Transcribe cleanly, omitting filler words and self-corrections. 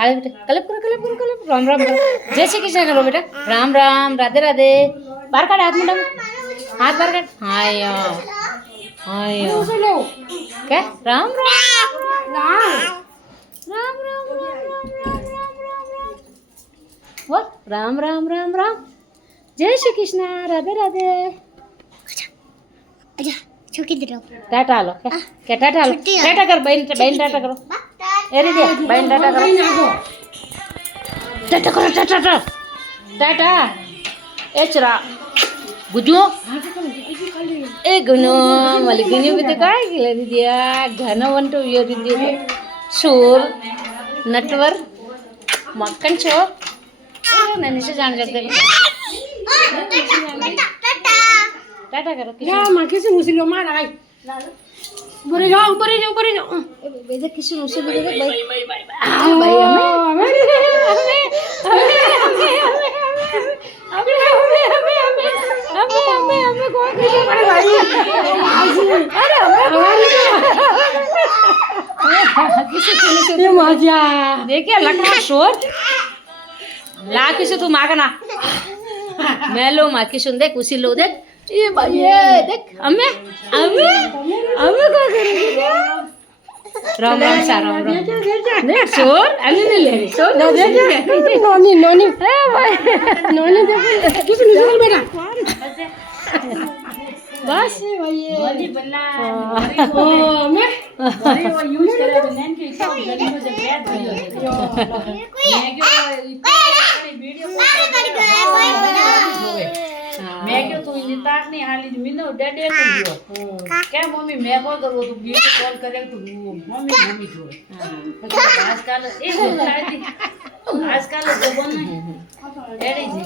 ताली बेटा क्लैप करो राम राम करो जय श्री कृष्ण करो बेटा राम राम राधे राधे बाहर काट हाथ मुंडा हाथ बाहर काट हाय हाय क्या राम राम राम वो राम राम राम राम जय श्री कृष्ण राधे राधे छुट्टी दे दो टाटा लो क्या टाटा लो टाटा कर बहन बहन टाटा करो एरी दे बहन टाटा करो टाटा करो टाटा टाटा एचरा गुजो ए गुनो मली गुनो भी तो काय गिला दिया घना वंटो यो दिया शोर नटवर मक्खन चोर नन्ही से जान करते टाटा करो या मां किसी मुसीलो मार आई ऊपर जाओ बेजा किसी मुझसे भी दे भाई भाई हमें कौन किसी बड़े भाई अरे ये मजा देखिए लखा शोर ला किसी तू मागना मैं लो माँ किसी देख उसी लो देख ये भाई देख हमें क्या करेंगे राम राम सा राम राम देख शोर अली ने ले शोर ना दे नोनी नोनी ए भाई नोनी देखो किसी निकल बेटा बस बोली बल्ला ओ मैं वो यूज करे तो नैन के हिसाब से मुझे बैठ गई मैं क्यों वीडियो मैं क्यों तू इन ताक नहीं हाली मिनो डेडे को दियो क्या मम्मी मैं कॉल करो तू वीडियो कॉल करे तो मम्मी जो आजकल आजकल जबन एड़ी जी